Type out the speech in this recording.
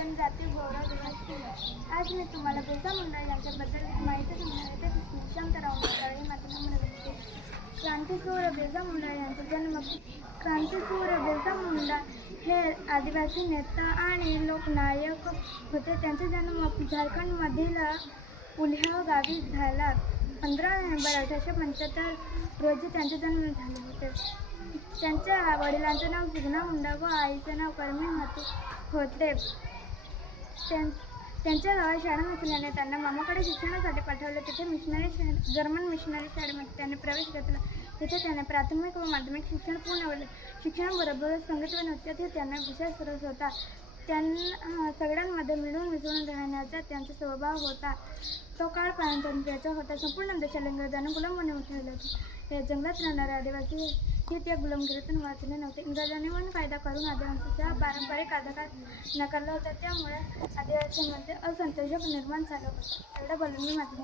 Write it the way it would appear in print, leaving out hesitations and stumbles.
शिक्षण जाती गौरव दिवस केला। आज मी तुम्हाला बिरसा मुंडा यांच्याबद्दल माहिती सांगणार आहे। ते निशांत रावणाकडे मातीला म्हणते। क्रांतीसूर बिरसा मुंडा यांचा जन्म क्रांतीसूर बिरसा मुंडा हे आदिवासी नेता आणि लोकनायक होते। त्यांचा जन्म झारखंडमधील उल्हाव गावी झाला। 15 नोव्हेंबर 1875 रोजी त्यांचे जन्म झाले होते। त्यांच्या वडिलांचे नाव सुगना मुंडा व आईचे नाव कर्मी होते। त्यांच्या गावात शाळा नसल्याने त्यांना मामाकडे शिक्षणासाठी पाठवले। तिथे जर्मन मिशनरी शाळेमध्ये त्यांनी प्रवेश घेतला। तिथे त्याने प्राथमिक व माध्यमिक शिक्षण पूर्ण केले। शिक्षणाबरोबरच संगीत व नृत्यात त्यांना विशेष रस होता। त्यांना सगळ्यांमध्ये मिळून मिसळून राहण्याचा त्यांचा स्वभाव होता। तो काळ पारतंत्र्याचा होता। संपूर्ण देशाला इंग्रजांना गुलाम बनवून ठेवले होते। या जंगलात राहणारे आदिवासी हे त्या गुलामगिरीतून वाचले नव्हते। इंग्रजांनी वन कायदा करून आदिवासींचा पारंपरिक अधिकार नाकारला होता। त्यामुळे आदिवासींमध्ये असंतोष निर्माण झाला होता। एवढं बोलून मी माझं